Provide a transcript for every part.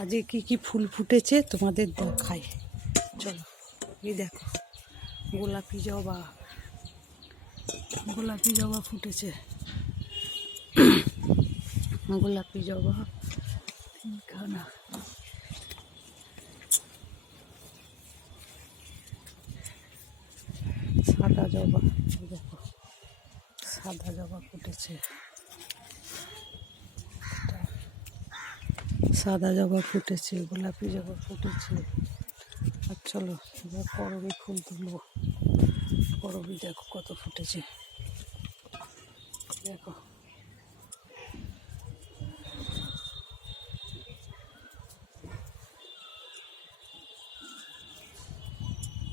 আজকে কি কি ফুল ফুটেছে তোমাদের দেখাই। চলো, এই দেখো গোলাপি জবা, গোলাপি জবা ফুটেছে। গোলাপি জবা তিনখানা, সাদা জবা, দেখো সাদা জবা ফুটেছে, সাদা জবা ফুটেছে, গোলাপি জবা ফুটেছে। আর চলো এবার করবী ফুল তুলবো। করবী দেখো কত ফুটেছে, দেখো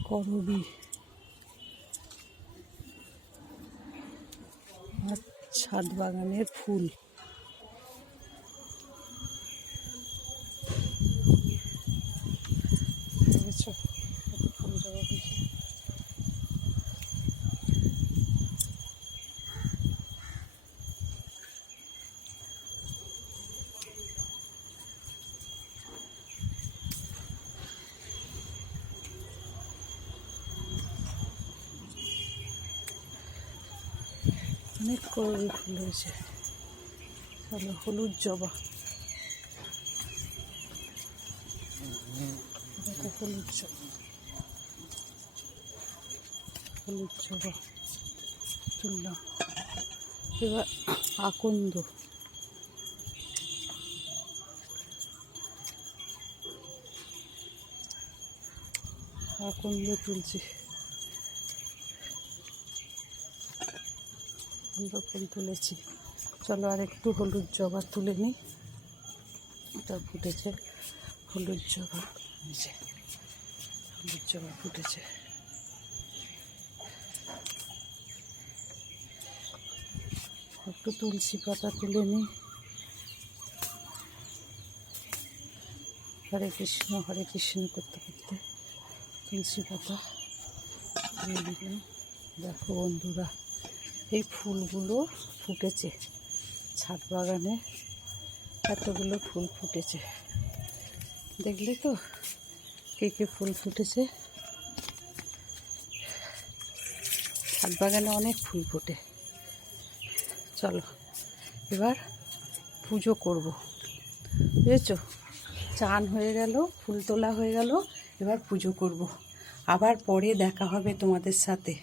করবী। আর ছাদ বাগানের ফুল, দেখেছো কত ফুল জবা হয়েছে। অনেক করবী ফুল হয়েছে। চলো হলুদ জবা, দেখো হলুদ জবা, হলুদ জবা তুললাম। এবার আকন্দ, আকন্দ তুলছি। ফুল তুলেছি। চলো আর একটু হলুদ জবা তুলে নিই। এটা ফুটেছে হলুদ জবা, হলুদ জবা ফুটেছে। একটু তুলসী পাতা তুলে নিই। হরে কৃষ্ণ করতে করতে তুলসী পাতা দিয়ে দিলাম। দেখো বন্ধুরা, এই ফুলগুলো ফুটেছে ছাদ বাগানে, এতগুলো ফুল ফুটেছে। দেখলে তো কে কে ফুল ফুটেছে। ছাদ বাগানে অনেক ফুল ফোটে। চলো এবার পুজো করব, বুঝেছো? চান হয়ে গেল, ফুল তোলা হয়ে গেল, এবার পুজো করব। আবার পরে দেখা হবে তোমাদের সাথে।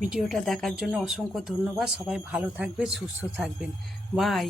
ভিডিওটা দেখার জন্য অসংখ্য ধন্যবাদ। সবাই ভালো থাকবে, সুস্থ থাকবেন। বাই।